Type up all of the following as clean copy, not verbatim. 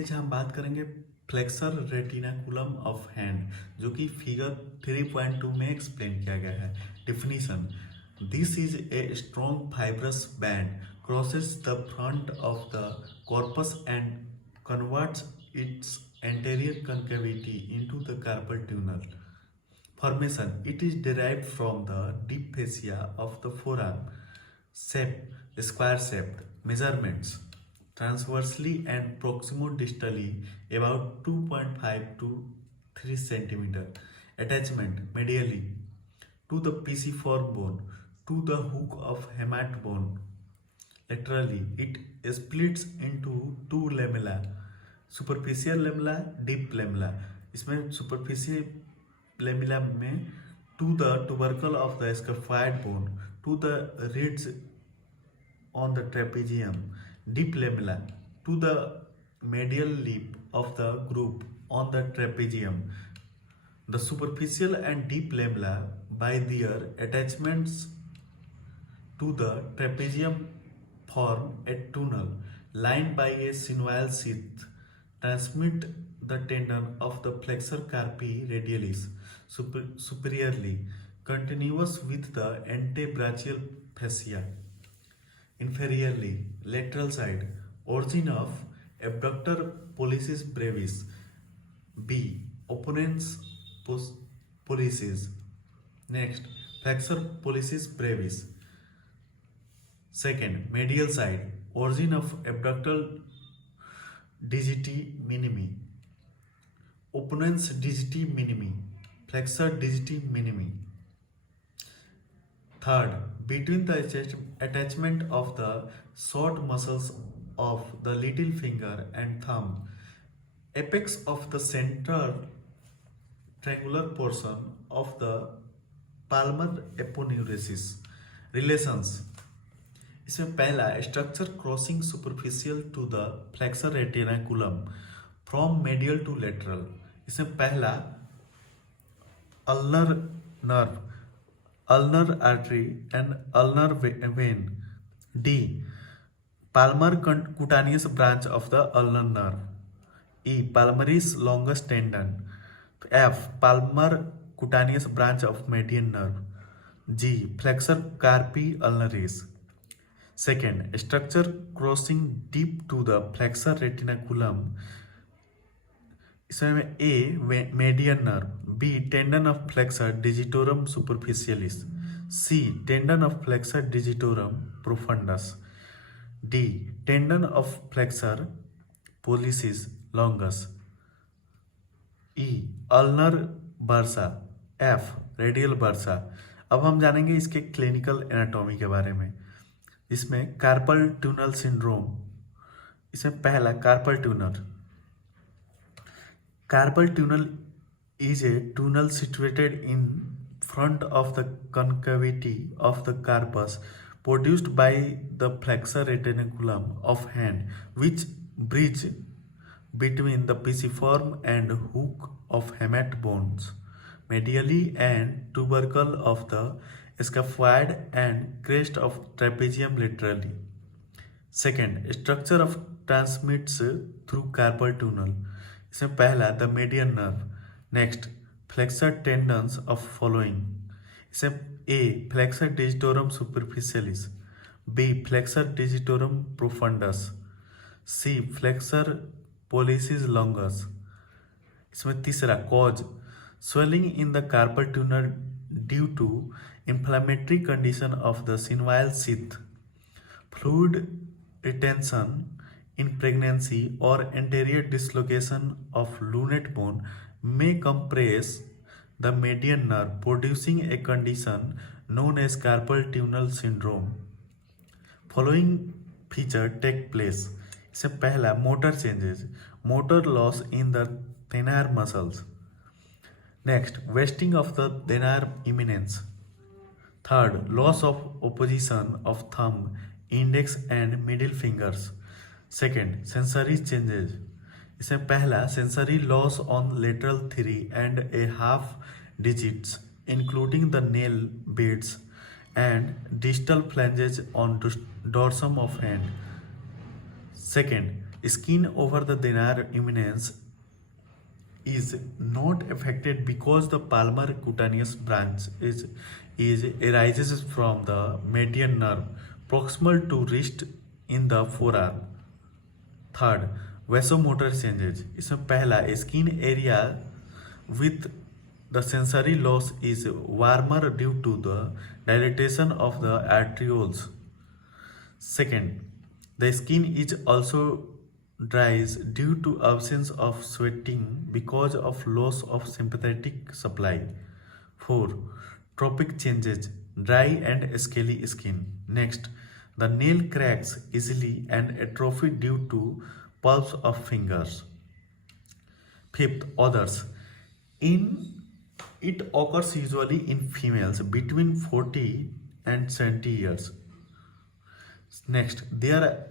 आज हम बात करेंगे फ्लेक्सर रेटिनाकुलम ऑफ हैंड, जो कि फिगर 3.2 में एक्सप्लेन किया गया है। Definition: this is a strong fibrous band crosses the front of the corpus and converts it's anterior concavity into the carpal tunnel. Formation: it is derived from the deep fascia of the forearm. Shape: square shaped. Measurements: transversely and proximo-distally about 2.5 to 3 cm. Attachment: medially to the pisiform bone to the hook of hamat bone. Laterally, it splits into two lamella: superficial lamella, deep lamella. इसमें superficial lamella में to the tubercle of the scaphoid bone to the ridge on the trapezium. Deep lamella to the medial lip of the group on the trapezium. The superficial and deep lamella by their attachments to the trapezium form a tunnel lined by a synovial sheath. Transmit the tendon of the flexor carpi radialis superiorly, continuous with the antebrachial fascia. Inferiorly, lateral side. Origin of abductor pollicis brevis. B. Opponents pollicis. Next, flexor pollicis brevis. Second, medial side. Origin of abductal digiti minimi. Opponents digiti minimi. Flexor digiti minimi. Third, between the attachment of the short muscles of the little finger and thumb, apex of the central triangular portion of the palmar aponeurosis. Relations: इसमें पहला, structure crossing superficial to the flexor retinaculum from medial to lateral. इसमें पहला, ulnar nerve, ulnar artery and ulnar vein. D. Palmar cutaneous branch of the ulnar nerve. E. Palmaris longus tendon. F. Palmar cutaneous branch of median nerve. G. Flexor carpi ulnaris. Second, structure crossing deep to the flexor retinaculum. इसमें A. median nerve. B. tendon of flexor digitorum superficialis. C. tendon of flexor digitorum profundus. D. tendon of flexor pollicis longus. E. ulnar bursa. F. radial bursa. अब हम जानेंगे इसके clinical anatomy के बारे में. इसमें carpel tunnel syndrome. इसमें पहला, carpal tunnel. Carpal tunnel is a tunnel situated in front of the concavity of the carpus produced by the flexor retinaculum of hand, which bridge between the pisiform and hook of hamat bones medially and tubercle of the scaphoid and crest of trapezium laterally. Second, structure of transmits through carpal tunnel. इसमें पहला, the median nerve. Next, flexor tendons of following. इसमें A. Flexor digitorum superficialis. B. Flexor digitorum profundus. C. Flexor pollicis longus. इसमें तीसरा, cause swelling in the carpal tunnel due to inflammatory condition of the synovial sheath, fluid retention in pregnancy or anterior dislocation of lunate bone may compress the median nerve, producing a condition known as carpal tunnel syndrome. Following feature take place. इससे पहला, motor changes, motor loss in the thenar muscles. Next, wasting of the thenar eminence. Third, loss of opposition of thumb, index and middle fingers. Second, sensory changes. इसमें पहला, sensory loss on lateral 3 and a half digits including the nail beds and distal flanges on dorsum of hand. Second, Skin over the denier eminence is not affected because the palmar cutaneous branch is arises from the median nerve proximal to wrist in the forearm. Third, vasomotor changes. इसमें पहला, skin area with the sensory loss is warmer due to the dilatation of the arterioles. Second, the skin is also dries due to absence of sweating because of loss of sympathetic supply. 4. Tropic changes, dry and scaly skin. Next, the nail cracks easily and atrophy due to pulps of fingers. Fifth, others. It occurs usually in females between 40 and 70 years. Next, there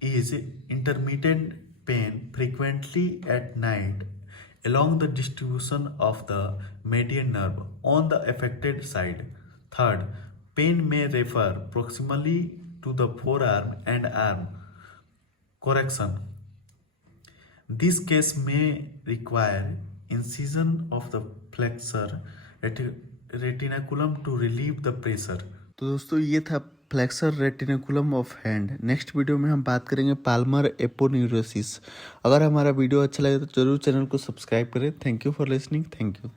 is intermittent pain frequently at night along the distribution of the median nerve on the affected side. Third, pain may refer proximally to the forearm and arm. Correction. This case may require incision of the flexor retinaculum to relieve the pressure. तो दोस्तों ये था flexor retinaculum of hand. Next video में हम बात करेंगे Palmer aponeurosis. अगर हमारा वीडियो अच्छा लगे तो जरूर चैनल को सब्सक्राइब करें। Thank you for listening. Thank you.